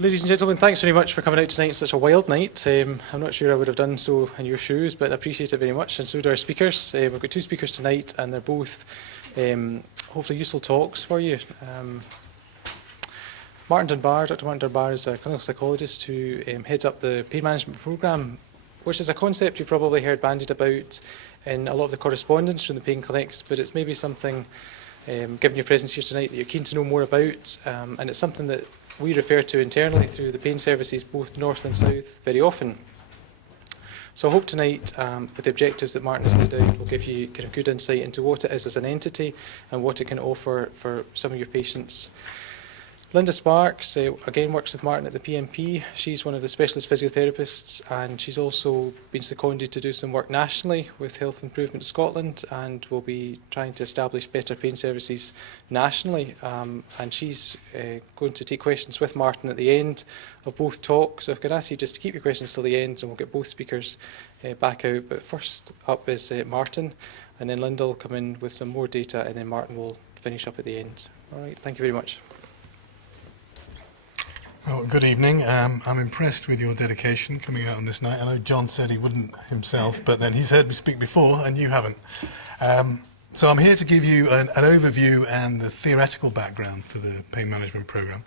Ladies and gentlemen, thanks very much for coming out tonight. It's such a wild night. I'm not sure I would have done so in your shoes, but I appreciate it very much, and so do our speakers. We've got two speakers tonight, and they're both hopefully useful talks for you. Dr. Martin Dunbar is a clinical psychologist who heads up the pain management programme, which is a concept you probably heard bandied about in a lot of the correspondence from the Pain Clinics, but it's maybe something, given your presence here tonight, that you're keen to know more about, and it's something that we refer to internally through the pain services, both north and south, very often. So I hope tonight, with the objectives that Martin has laid out, will give you kind of good insight into what it is as an entity and what it can offer for some of your patients. Linda Sparks, again, works with Martin at the PMP. She's one of the specialist physiotherapists, and she's also been seconded to do some work nationally with Health Improvement Scotland, and will be trying to establish better pain services nationally. And she's going to take questions with Martin at the end of both talks. So if I could ask you just to keep your questions till the end, and we'll get both speakers back out. But first up is Martin, and then Linda will come in with some more data, and then Martin will finish up at the end. All right, thank you very much. Oh, good evening. I'm impressed with your dedication coming out on this night. I know John said he wouldn't himself, but then he's heard me speak before and you haven't. So I'm here to give you an overview and the theoretical background for the pain management program.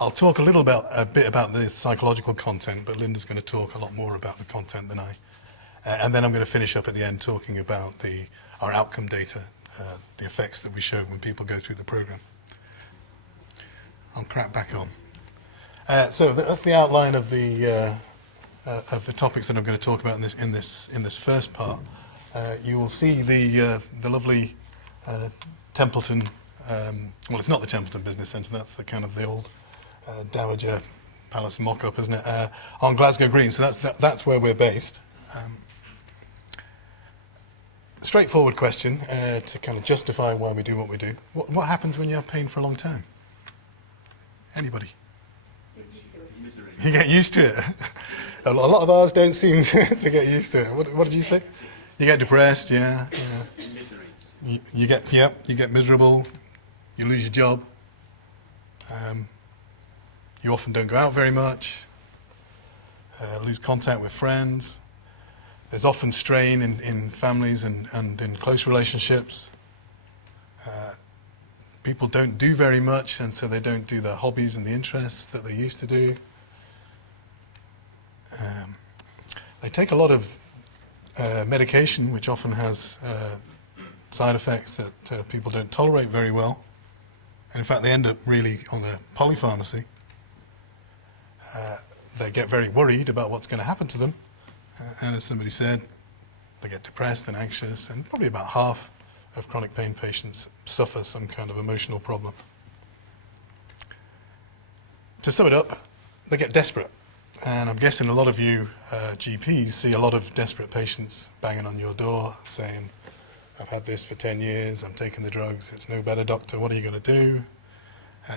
I'll talk a bit about the psychological content, but Linda's going to talk a lot more about the content than I. And then I'm going to finish up at the end talking about our outcome data, the effects that we show when people go through the program. I'll crack back on. So that's the outline of the topics that I'm going to talk about in this first part. You will see the lovely Templeton. Well, it's not the Templeton Business Centre. That's the kind of the old Dowager Palace mock-up, isn't it? On Glasgow Green. So that's where we're based. Straightforward question to kind of justify why we do what we do. What happens when you have pain for a long time? Anybody? You get used to it. A lot of ours don't seem to get used to it. What did you say? You get depressed, yeah. You get miserable. You lose your job. You often don't go out very much. Lose contact with friends. There's often strain in families and in close relationships. People don't do very much, and so they don't do the hobbies and the interests that they used to do. They take a lot of medication, which often has side effects that people don't tolerate very well. And in fact, they end up really on the polypharmacy. They get very worried about what's going to happen to them. And as somebody said, they get depressed and anxious, and probably about half of chronic pain patients suffer some kind of emotional problem. To sum it up, they get desperate. And I'm guessing a lot of you GPs see a lot of desperate patients banging on your door saying, I've had this for 10 years, I'm taking the drugs, it's no better, doctor, what are you going to do?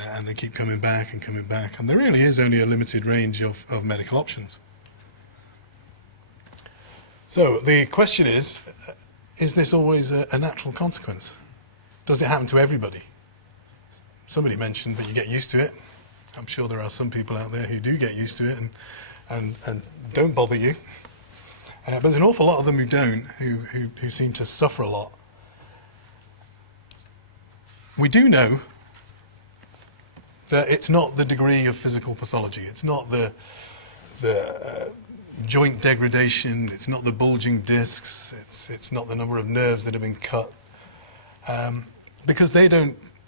And they keep coming back and coming back. And there really is only a limited range of medical options. So the question is this always a natural consequence? Does it happen to everybody? Somebody mentioned that you get used to it. I'm sure there are some people out there who do get used to it and don't bother you. But there's an awful lot of them who don't, who seem to suffer a lot. We do know that it's not the degree of physical pathology. It's not the joint degradation. It's not the bulging discs. It's not the number of nerves that have been cut. Because they're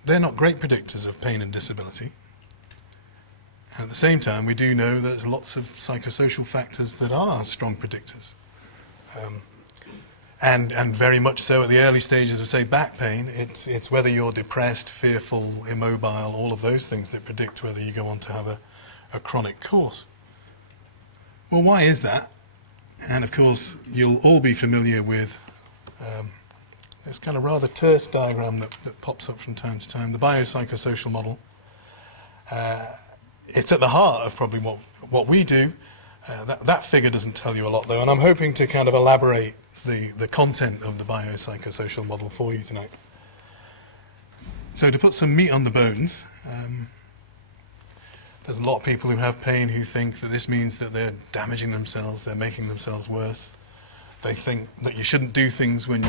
not great predictors of pain and disability. And at the same time, we do know there's lots of psychosocial factors that are strong predictors. And very much so at the early stages of, say, back pain, it's whether you're depressed, fearful, immobile, all of those things that predict whether you go on to have a chronic course. Well, why is that? And of course, you'll all be familiar with this kind of rather terse diagram that pops up from time to time, the biopsychosocial model. It's at the heart of probably what we do. That figure doesn't tell you a lot, though, and I'm hoping to kind of elaborate the content of the biopsychosocial model for you tonight. So to put some meat on the bones, There's a lot of people who have pain who think that this means that they're damaging themselves, they're making themselves worse. They think that you shouldn't do things when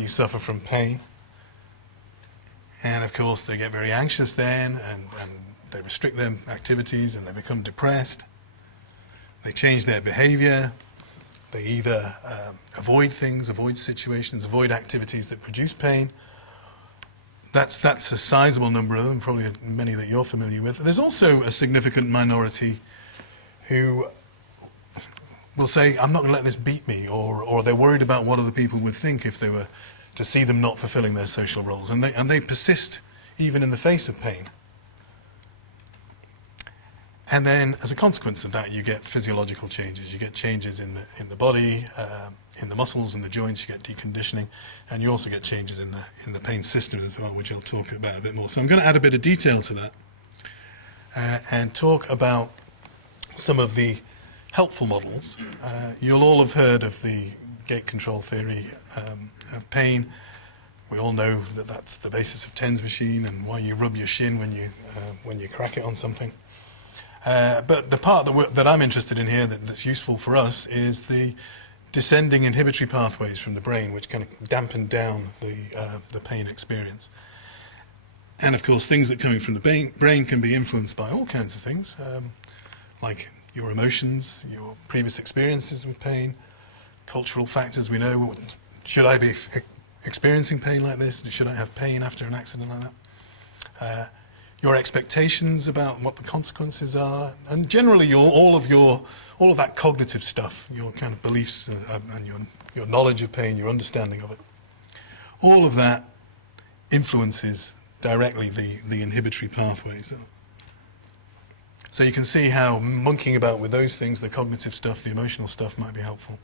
you suffer from pain. And of course they get very anxious then, and they restrict their activities and they become depressed. They change their behavior. They either avoid things, avoid situations, avoid activities that produce pain. That's a sizable number of them, probably many that you're familiar with. There's also a significant minority who will say, I'm not going to let this beat me, or they're worried about what other people would think if they were to see them not fulfilling their social roles. And they persist even in the face of pain. And then, as a consequence of that, you get physiological changes. You get changes in the body, in the muscles and the joints. You get deconditioning, and you also get changes in the pain system as well, which I'll talk about a bit more. So I'm going to add a bit of detail to that, and talk about some of the helpful models. You'll all have heard of the gate control theory of pain. We all know that that's the basis of TENS machine and why you rub your shin when you crack it on something. But the part that I'm interested in here that's useful for us is the descending inhibitory pathways from the brain, which kind of dampen down the pain experience. And of course, things that are coming from the brain can be influenced by all kinds of things, like your emotions, your previous experiences with pain, cultural factors. We know, should I be experiencing pain like this? Should I have pain after an accident like that? Your expectations about what the consequences are, and generally all of that cognitive stuff, your kind of beliefs and your knowledge of pain, your understanding of it, all of that influences directly the inhibitory pathways. So you can see how monkeying about with those things, the cognitive stuff, the emotional stuff, might be helpful.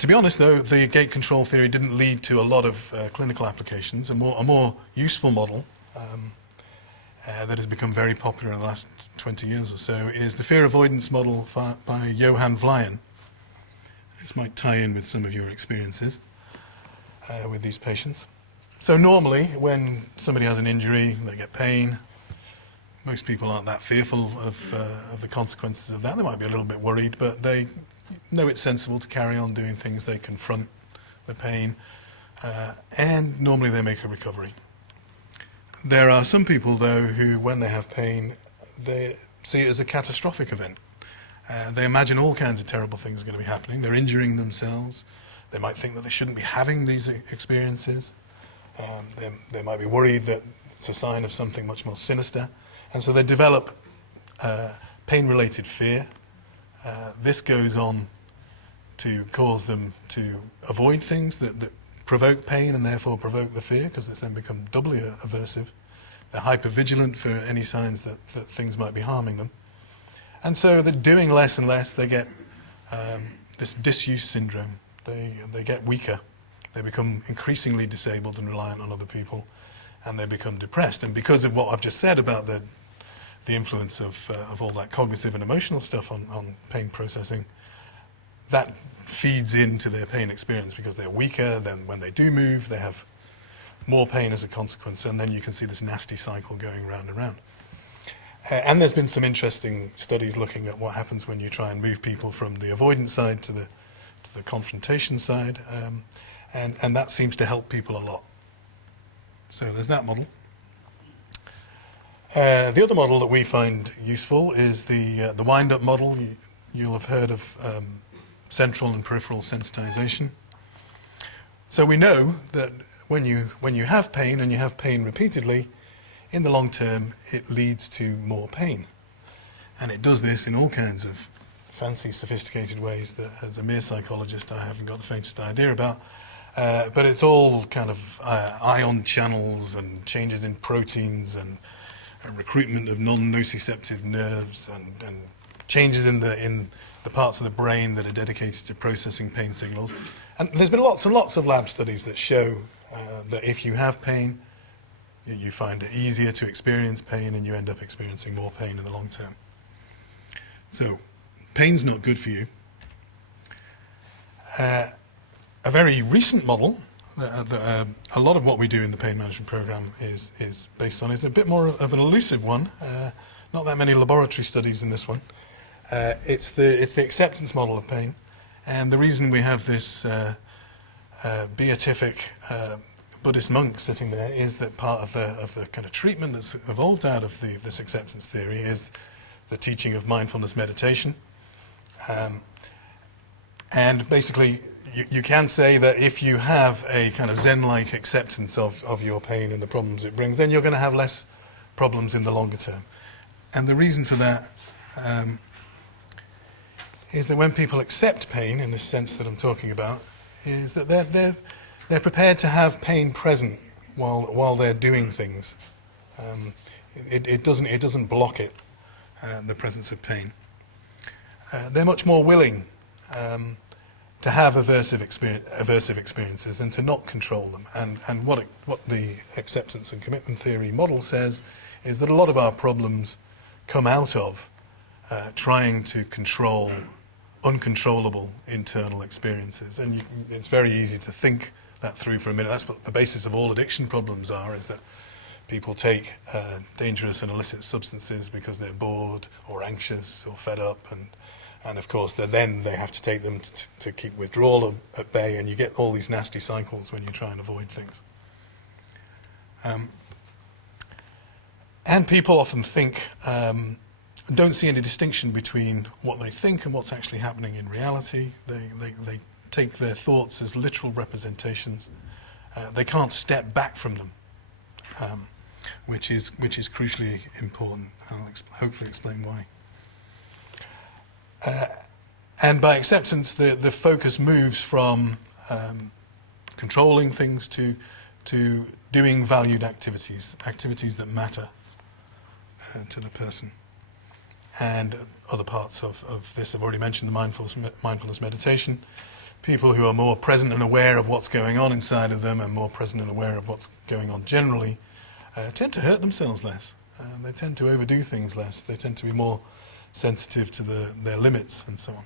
To be honest, though, the gate control theory didn't lead to a lot of clinical applications. A more useful model that has become very popular in the last 20 years or so is the fear avoidance model by Johan Vlijen. This might tie in with some of your experiences with these patients. So normally, when somebody has an injury, they get pain. Most people aren't that fearful of the consequences of that. They might be a little bit worried, but they know it's sensible to carry on doing things. They confront the pain, and normally they make a recovery. There are some people, though, who, when they have pain, they see it as a catastrophic event. They imagine all kinds of terrible things are going to be happening. They're injuring themselves. They might think that they shouldn't be having these experiences. They might be worried that it's a sign of something much more sinister. And so they develop pain-related fear. This goes on to cause them to avoid things that provoke pain and therefore provoke the fear, because it's then become doubly aversive. They're hypervigilant for any signs that things might be harming them. And so they're doing less and less. They get this disuse syndrome. They get weaker. They become increasingly disabled and reliant on other people, and they become depressed. And because of what I've just said about the influence of all that cognitive and emotional stuff on pain processing, that feeds into their pain experience, because they're weaker. Then when they do move, they have more pain as a consequence, and then you can see this nasty cycle going round and round. And there's been some interesting studies looking at what happens when you try and move people from the avoidance side to the confrontation side, and that seems to help people a lot. So there's that model. The other model that we find useful is the Windup model. You'll have heard of central and peripheral sensitization. So we know that when you have pain, and you have pain repeatedly, in the long term it leads to more pain. And it does this in all kinds of fancy, sophisticated ways that, as a mere psychologist, I haven't got the faintest idea about. But it's all kind of ion channels and changes in proteins and recruitment of non-nociceptive nerves and changes in the parts of the brain that are dedicated to processing pain signals. And there's been lots and lots of lab studies that show that if you have pain, you find it easier to experience pain, and you end up experiencing more pain in the long term. So, pain's not good for you. A very recent model a lot of what we do in the pain management program is based on is a bit more of an elusive one. Not that many laboratory studies in this one. It's the acceptance model of pain, and the reason we have this beatific Buddhist monk sitting there is that part of the kind of treatment that's evolved out of this acceptance theory is the teaching of mindfulness meditation. And basically, you can say that if you have a kind of Zen-like acceptance of your pain and the problems it brings, then you're going to have less problems in the longer term. And the reason for that is that when people accept pain, in the sense that I'm talking about, is that they're prepared to have pain present while they're doing things. It doesn't block it, the presence of pain. They're much more willing to have aversive experiences and to not control them. And what the acceptance and commitment theory model says is that a lot of our problems come out of trying to control uncontrollable internal experiences. And it's very easy to think that through for a minute. That's what the basis of all addiction problems are, is that people take dangerous and illicit substances because they're bored or anxious or fed up, and of course then they have to take them to keep withdrawal at bay, and you get all these nasty cycles when you try and avoid things. And people often think, don't see any distinction between what they think and what's actually happening in reality. They take their thoughts as literal representations. They can't step back from them, which is crucially important. I'll hopefully explain why. And by acceptance, the focus moves from controlling things to doing valued activities that matter to the person. And other parts of this, I've already mentioned the mindfulness meditation. People who are more present and aware of what's going on inside of them and more present and aware of what's going on generally tend to hurt themselves less. They tend to overdo things less. They tend to be more sensitive to their limits and so on.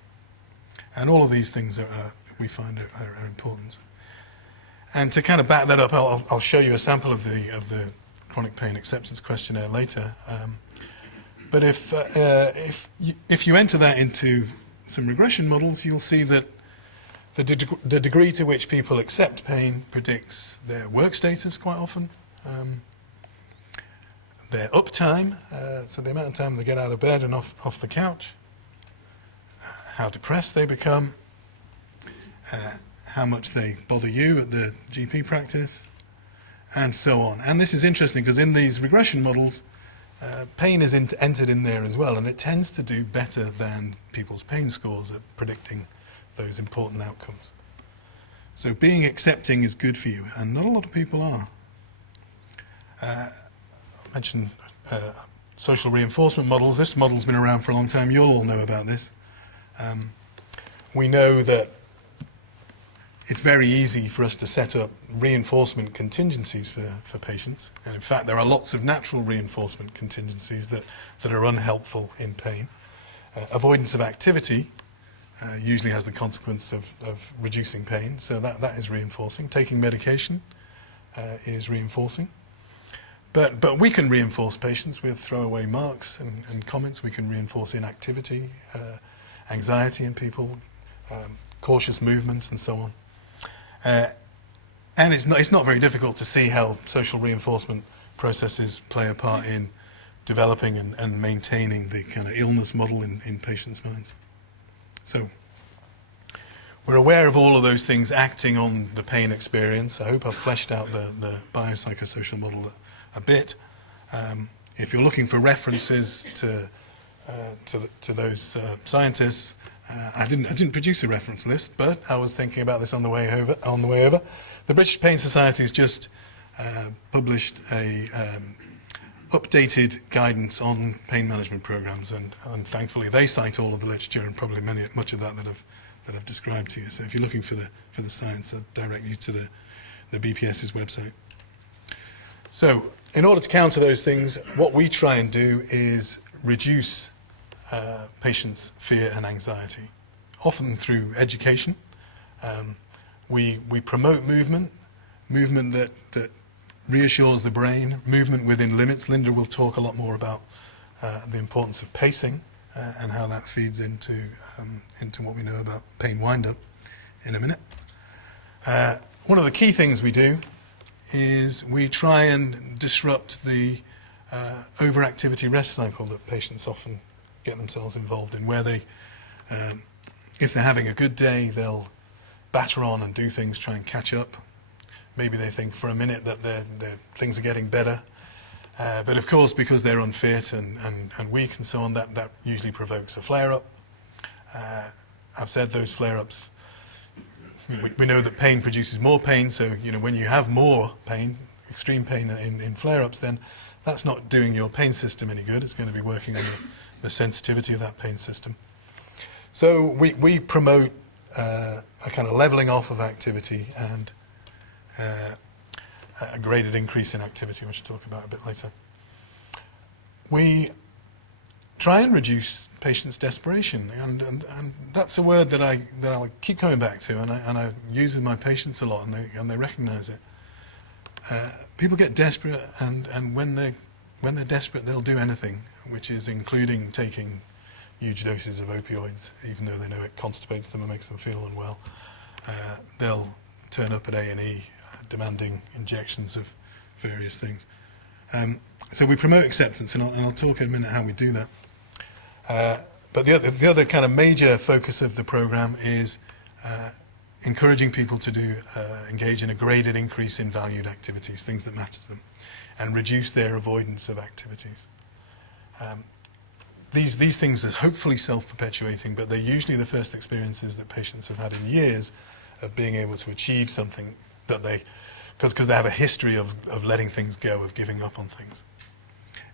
And all of these things we find are important. And to kind of back that up, I'll show you a sample of the chronic pain acceptance questionnaire later. But if you enter that into some regression models, you'll see that the degree to which people accept pain predicts their work status quite often, their uptime, so the amount of time they get out of bed and off the couch, how depressed they become, how much they bother you at the GP practice, and so on. And this is interesting because in these regression models, pain is entered in there as well, and it tends to do better than people's pain scores at predicting those important outcomes. So being accepting is good for you, and not a lot of people are. I mentioned social reinforcement models. This model's been around for a long time. You'll all know about this. We know that it's very easy for us to set up reinforcement contingencies for patients. And in fact, there are lots of natural reinforcement contingencies that are unhelpful in pain. Avoidance of activity usually has the consequence of reducing pain, so that is reinforcing. Taking medication is reinforcing. But we can reinforce patients with throwaway marks and comments. We can reinforce inactivity, anxiety in people, cautious movement, and so on. And it's not very difficult to see how social reinforcement processes play a part in developing and maintaining the kind of illness model in patients' minds. So we're aware of all of those things acting on the pain experience. I hope I've fleshed out the biopsychosocial model a bit. If you're looking for references to those scientists, I didn't produce a reference list, but I was thinking about this on the way over. The British Pain Society has just published a updated guidance on pain management programs, and thankfully they cite all of the literature and probably much of that I've described to you. So if you're looking for the science, I'd direct you to the BPS's website. So in order to counter those things, what we try and do is reduce patients' fear and anxiety, often through education. We promote movement, movement that reassures the brain, movement within limits. Linda will talk a lot more about the importance of pacing and how that feeds into what we know about pain wind-up in a minute. One of the key things we do is we try and disrupt the overactivity rest cycle that patients often get themselves involved in, where they, if they're having a good day, they'll batter on and do things, try and catch up. Maybe they think for a minute that their things are getting better. But of course, because they're unfit and weak and so on, that usually provokes a flare-up. I've said those flare-ups, we know that pain produces more pain, so when you have more pain, extreme pain in flare-ups, then that's not doing your pain system any good. It's going to be working on the sensitivity of that pain system. So we promote a kind of leveling off of activity and a graded increase in activity, which we'll talk about a bit later. We try and reduce patients' desperation, and that's a word that I'll keep coming back to, and I use with my patients a lot, and they recognise it. People get desperate, and when they're desperate, they'll do anything, which is including taking huge doses of opioids, even though they know it constipates them and makes them feel unwell. They'll turn up at A&E demanding injections of various things. So we promote acceptance, and I'll talk in a minute how we do that. But the other kind of major focus of the program is encouraging people to engage in a graded increase in valued activities, things that matter to them, and reduce their avoidance of activities. These things are hopefully self-perpetuating, but they're usually the first experiences that patients have had in years of being able to achieve something that because they have a history of letting things go, of giving up on things.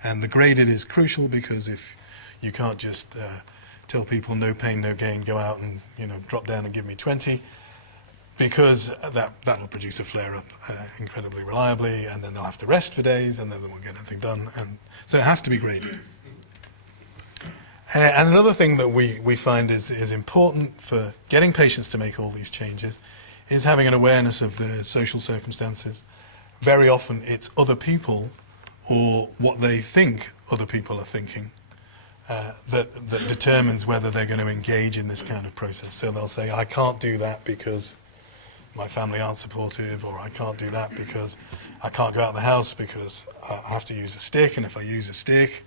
And the graded is crucial, because if you can't just tell people no pain, no gain, go out and drop down and give me 20, because that'll produce a flare-up incredibly reliably, and then they'll have to rest for days, and then they won't get anything done. And so it has to be graded. And another thing that we find is important for getting patients to make all these changes is having an awareness of the social circumstances. Very often it's other people, or what they think other people are thinking, that determines whether they're going to engage in this kind of process. So they'll say, I can't do that because my family aren't supportive, or I can't do that because I can't go out of the house because I have to use a stick, and if I use a stick,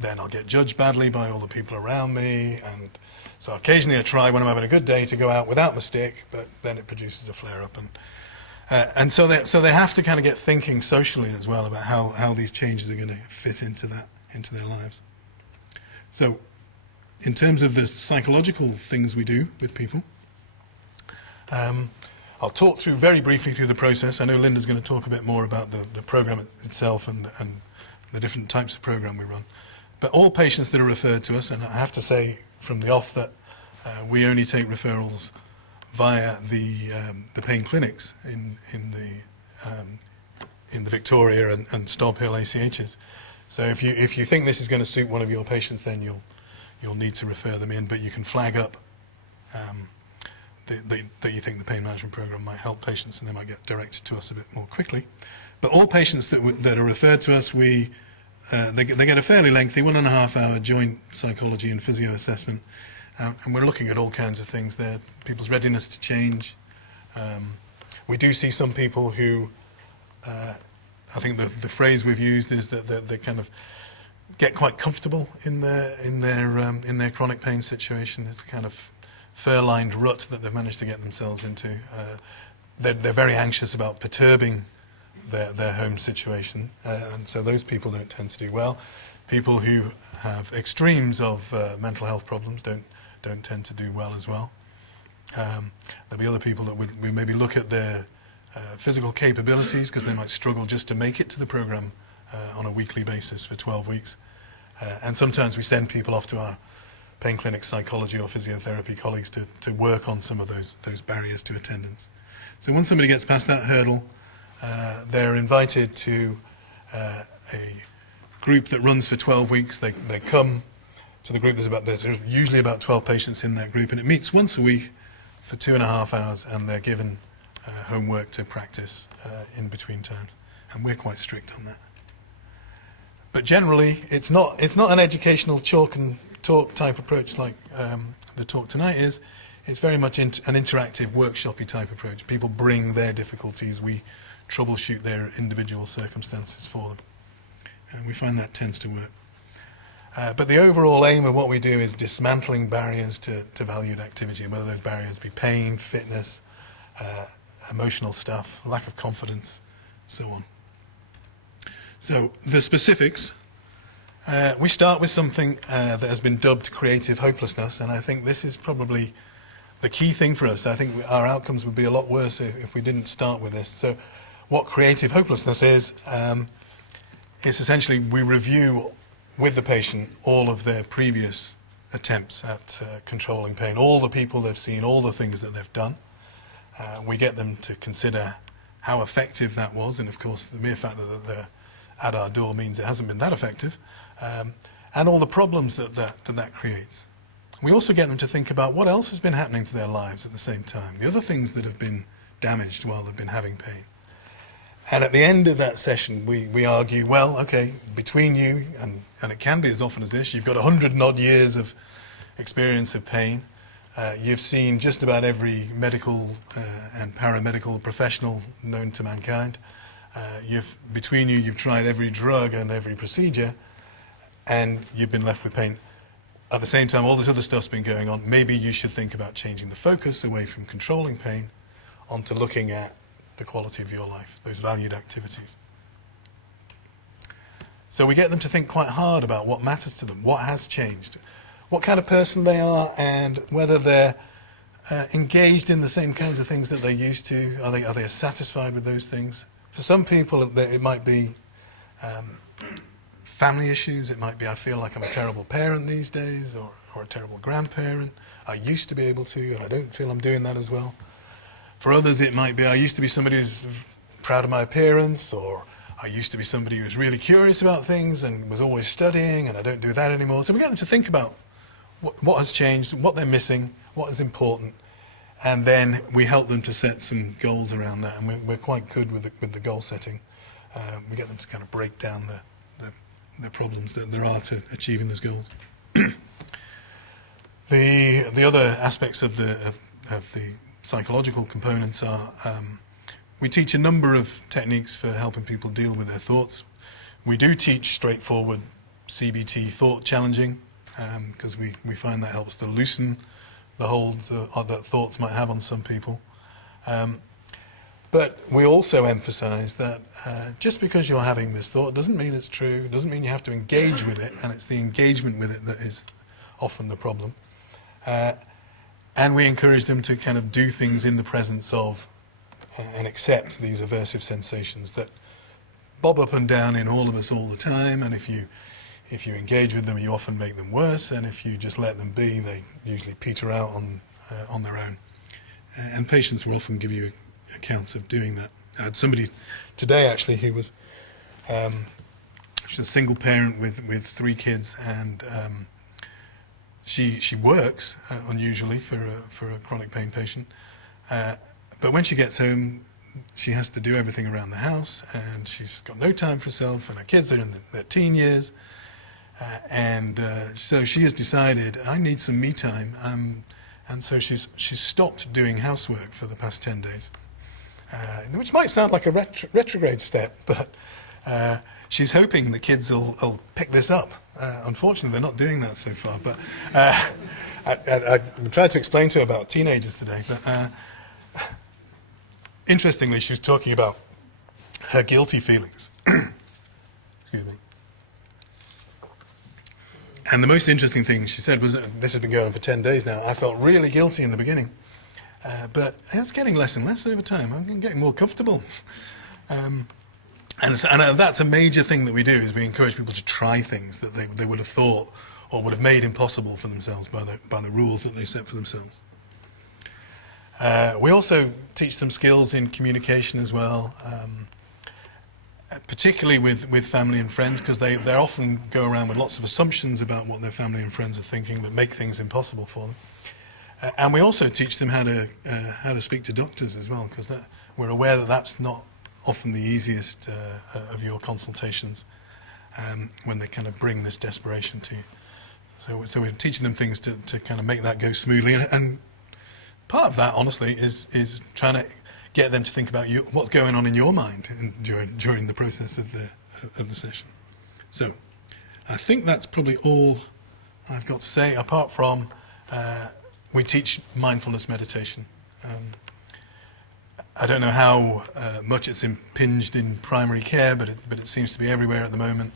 then I'll get judged badly by all the people around me. And so occasionally I try, when I'm having a good day, to go out without my stick, but then it produces a flare-up. And so they have to kind of get thinking socially as well about how these changes are going to fit into their lives. So in terms of the psychological things we do with people, I'll talk very briefly through the process. I know Linda's going to talk a bit more about the program itself and the different types of program we run. But all patients that are referred to us, and I have to say from the off that we only take referrals via the pain clinics in the Victoria and Stob Hill ACHs. So if you think this is going to suit one of your patients, then you'll need to refer them in, but you can flag up that you think the pain management program might help patients, and they might get directed to us a bit more quickly. But all patients that are referred to us, they get a fairly lengthy 1.5 hour joint psychology and physio assessment, and we're looking at all kinds of things there. People's readiness to change. We do see some people who, I think the phrase we've used is that they kind of get quite comfortable in their chronic pain situation. It's a kind of fur-lined rut that they've managed to get themselves into. They're very anxious about perturbing their home situation, and so those people don't tend to do well. People who have extremes of mental health problems don't tend to do well as well. There'll be other people that we maybe look at their physical capabilities, because they might struggle just to make it to the program on a weekly basis for 12 weeks. And sometimes we send people off to our pain clinic psychology or physiotherapy colleagues to work on some of those barriers to attendance. So once somebody gets past that hurdle, they're invited to a group that runs for 12 weeks. They come to the group. There's usually about 12 patients in that group, and it meets once a week for 2.5 hours, and they're given homework to practice in between times, and we're quite strict on that. But generally, it's not an educational chalk and talk type approach like the talk tonight is. It's very much an interactive, workshopy type approach. People bring their difficulties, we troubleshoot their individual circumstances for them. And we find that tends to work. But the overall aim of what we do is dismantling barriers to valued activity, whether those barriers be pain, fitness, emotional stuff, lack of confidence, so on. So the specifics, we start with something that has been dubbed creative hopelessness, and I think this is probably the key thing for us. I think our outcomes would be a lot worse if we didn't start with this. So what creative hopelessness is essentially we review with the patient all of their previous attempts at controlling pain, all the people they've seen, all the things that they've done. We get them to consider how effective that was, and of course the mere fact that they're at our door means it hasn't been that effective, and all the problems that creates. We also get them to think about what else has been happening to their lives at the same time, the other things that have been damaged while they've been having pain. And at the end of that session, we argue, well, okay, between you, and it can be as often as this, you've got 100 and odd years of experience of pain. You've seen just about every medical and paramedical professional known to mankind. Between you, you've tried every drug and every procedure, and you've been left with pain. At the same time, all this other stuff's been going on. Maybe you should think about changing the focus away from controlling pain onto looking at the quality of your life, those valued activities. So we get them to think quite hard about what matters to them, what has changed, what kind of person they are, and whether they're engaged in the same kinds of things that they used to. Are they satisfied with those things? For some people, it might be family issues. It might be, I feel like I'm a terrible parent these days, or a terrible grandparent. I used to be able to, and I don't feel I'm doing that as well. For others, it might be, I used to be somebody who's proud of my appearance, or I used to be somebody who was really curious about things and was always studying, and I don't do that anymore. So we get them to think about what has changed, what they're missing, what is important, and then we help them to set some goals around that, and we're quite good with the goal setting. We get them to kind of break down the problems that there are to achieving those goals. The other aspects of the psychological components are we teach a number of techniques for helping people deal with their thoughts. We do teach straightforward CBT thought challenging because we find that helps to loosen the holds that thoughts might have on some people. But we also emphasize that just because you're having this thought doesn't mean it's true, doesn't mean you have to engage with it, and it's the engagement with it that is often the problem. And we encourage them to kind of do things in the presence of and accept these aversive sensations that bob up and down in all of us all the time, and if you engage with them, you often make them worse, and if you just let them be, they usually peter out on their own. And patients will often give you accounts of doing that. I had somebody today actually who was she's a single parent with 3 kids, and she works unusually for a chronic pain patient, but when she gets home she has to do everything around the house, and she's got no time for herself, and her kids are in their teen years, and so she has decided, I need some me time, and so she's stopped doing housework for the past 10 days. Which might sound like a retrograde step, but she's hoping the kids will pick this up. Unfortunately, they're not doing that so far. But I tried to explain to her about teenagers today. But interestingly, she was talking about her guilty feelings. Excuse me. And the most interesting thing she said was, this has been going on for 10 days now, I felt really guilty in the beginning. But it's getting less and less over time. I'm getting more comfortable. And that's a major thing that we do, is we encourage people to try things that they would have thought or would have made impossible for themselves by the rules that they set for themselves. We also teach them skills in communication as well, particularly with family and friends, because they often go around with lots of assumptions about what their family and friends are thinking that make things impossible for them. And we also teach them how to speak to doctors as well, because we're aware that that's not often the easiest of your consultations when they kind of bring this desperation to you. So we're teaching them things to kind of make that go smoothly, and part of that, honestly, is trying to get them to think about what's going on in your mind during the process of the session. So I think that's probably all I've got to say, apart from we teach mindfulness meditation. I don't know how much it's impinged in primary care, but it seems to be everywhere at the moment.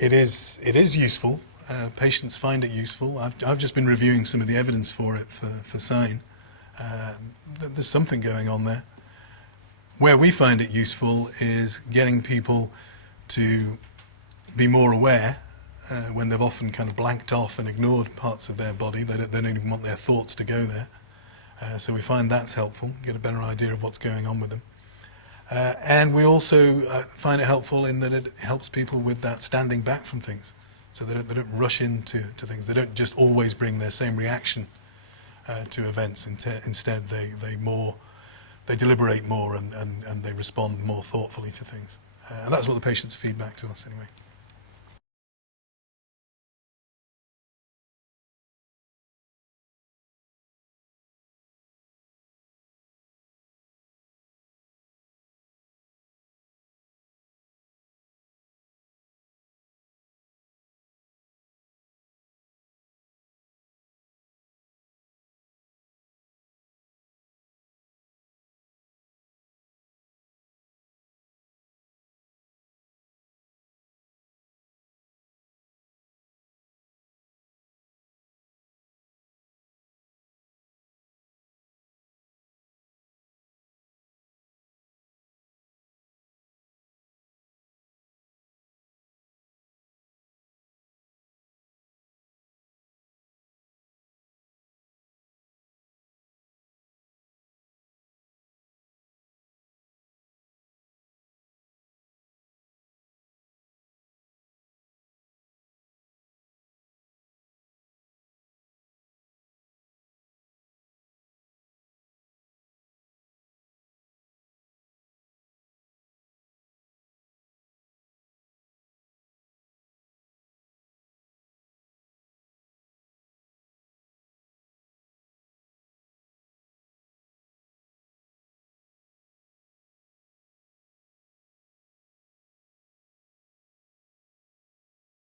It is useful. Patients find it useful. I've just been reviewing some of the evidence for it for SIGN. There's something going on there. Where we find it useful is getting people to be more aware when they've often kind of blanked off and ignored parts of their body. They don't even want their thoughts to go there. So we find that's helpful, get a better idea of what's going on with them. And we also find it helpful in that it helps people with that standing back from things. So they don't rush into things. They don't just always bring their same reaction to events. Instead, they deliberate more and they respond more thoughtfully to things. And that's what the patients feedback to us anyway.